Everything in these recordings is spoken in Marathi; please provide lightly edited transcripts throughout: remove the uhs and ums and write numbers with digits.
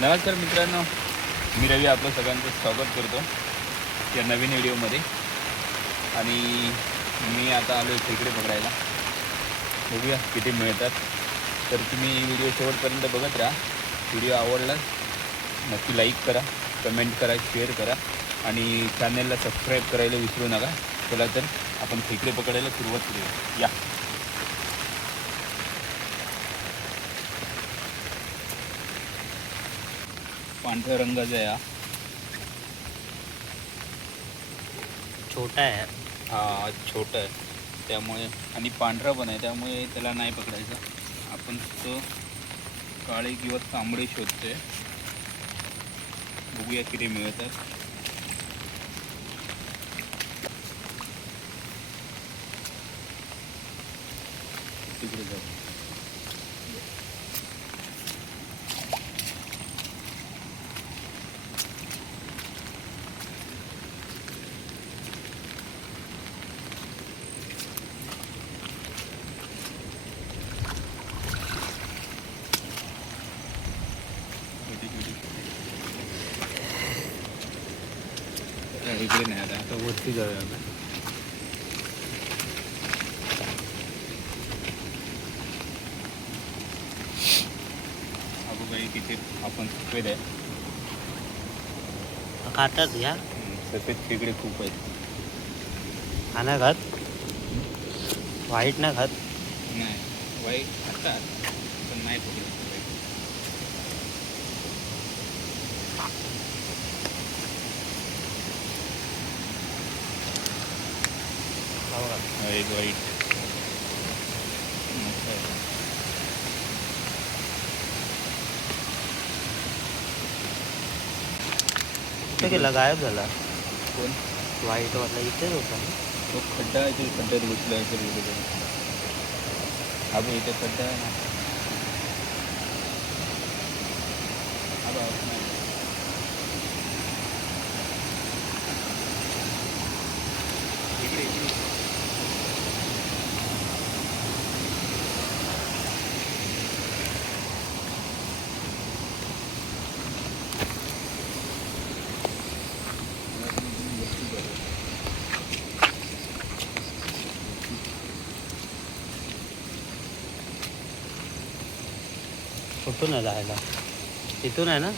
नमस्कार मित्रांनो, मी रवी आपलं सगळ्यांचं स्वागत करतो या नवीन व्हिडिओमध्ये. आणि मी आता आलो आहे खेकडे पकडायला. बघूया किती मिळतात. तर तुम्ही व्हिडिओ शेवटपर्यंत बघत राहा. व्हिडिओ आवडला नक्की लाईक करा, कमेंट करा, शेअर करा आणि चॅनलला सबस्क्राईब करायला विसरू नका. चला तर आपण खेकडे पकडायला सुरुवात करूया. या. पांढऱ्या रंगाचा आहे हा. छोटा आहे हा छोटा आहे त्यामुळे, आणि पांढरा पण आहे त्यामुळे त्याला नाही पकडायचं. आपण तो काळे किंवा तांबडे शोधतोय. बघूया किती मिळतात. तिकडे जाऊ. इकडे नाही आता वरती जाऊया आपण. अगो बाई किती आपण सफेद आहे. खातात या सफेद खेकडे खूप आहेत. खाना खात व्हाईट ना खात. नाही वाईट खातात पण नाही पकडत. एक वाईट मोठा आहे. कुठे गेला, गायब झाला. कोण? व्हाईट वाला इथेच होता. तो खड्डा आहे, ते खड्ड्यात घुसला आहे. तर इथे हा बघ इथे खड्डा आहे ना. हा बघ नाही. इकडे इकडे कुठून आहे राहायला? इथून आहे ना.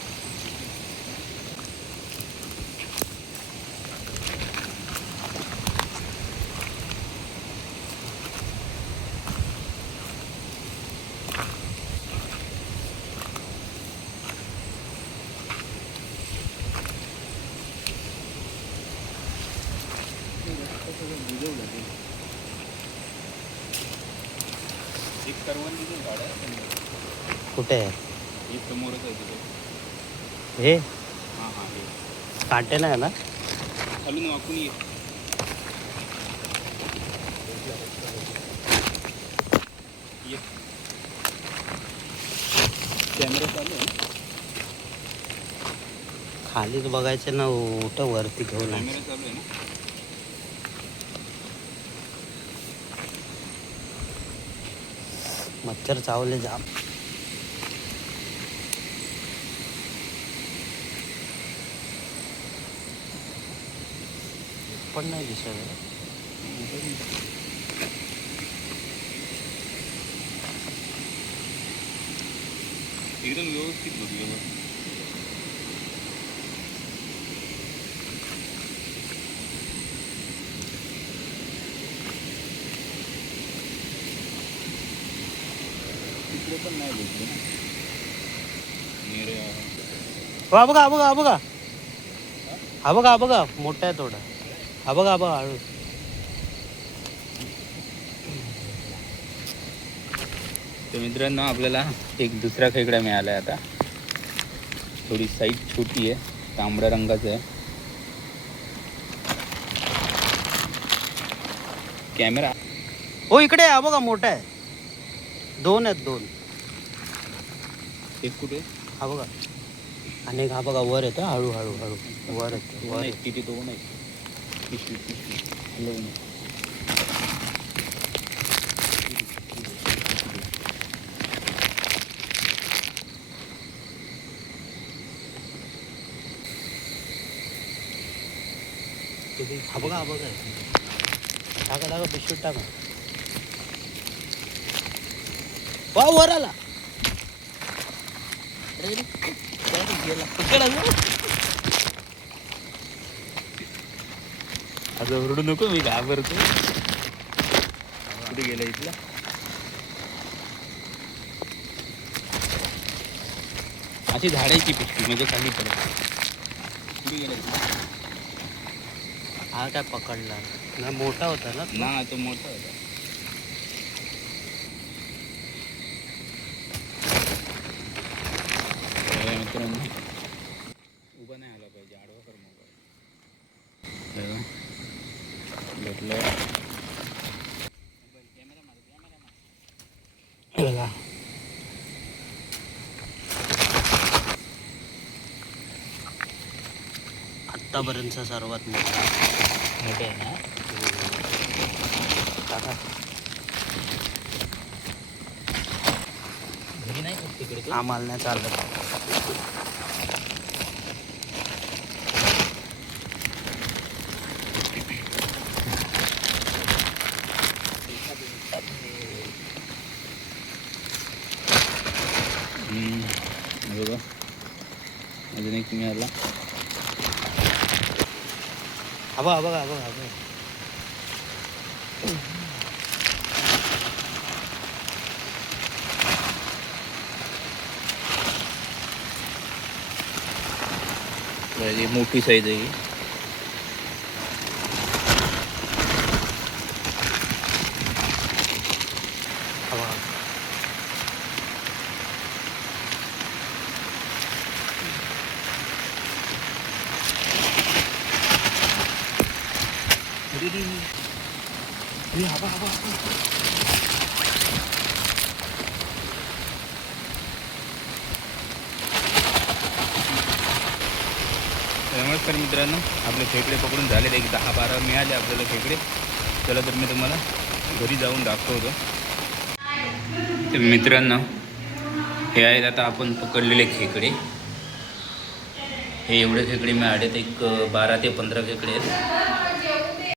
एक करवंदीचं झाड आहे. कुठे आहे हे समोरच आहे तिथे. हे? हां हां हे कांटे नाही ना. खालून वाकून ये. कॅमेरा चालू आहे. खालीच बघायचे ना, उठं वरती घेऊन. कॅमेरा चालू आहे ना. मच्छर चावले जाम. पण नाही दिसत आहे. एकदम व्यवस्थित बघूया बघ. तिकडे पण नाही भेटले ना. हा बघा, हा बघा, हा बघा, हा बघा, हा बघा. मोठा आहे थोडा. हा बघा, हा बघा, हळू. तर मित्रांनो आपल्याला एक दुसरा खेकडा मिळाला आहे आता. थोडी साईज छोटी आहे, तांबड्या रंगाचं आहे. कॅमेरा हो इकडे हा बघा, मोठा आहे. दोन आहेत, दोन. एक कुठे? हा बघा. आणि हा बघा वर येतं, हळू हळू हळू वर येतं. वर नाही किती दोन आहे. पिशवी पिशवी हलवून. हा बघा टाका टाका बिस्किट टाका. वा वर आला. गेला पकड आता ओरडू नको, मी घाबरतो. कुठे गेला इथला? अशी झाडायची पिशवी म्हणजे खाली पडत. कुठे गेला इथला? हा काय पकडला ना, मोठा होता ना. ना तो मोठा होता. मित्रांनो उभा नाही आला पाहिजे, आडवा कर मोबाईल. भेटलं. बघा आत्तापर्यंतचा सर्वात मोठा मोठं आहे ना. टाका. घरी नाही का तिकडे? आम्हाला नाही चालत. बघा अजून एक मिळाला. बघा मोठी साईज आहे ही. नमस्कार मित्रांनो, आपले खेकडे पकडून झालेले एक 10-12 मिळाले आपल्याला खेकडे. चला तर मी तुम्हाला घरी जाऊन दाखवतो. तर मित्रांनो हे आहेत आता आपण पकडलेले खेकडे. हे एवढे खेकडे मिळालेत, एक 12 ते 15 खेकडे आहेत.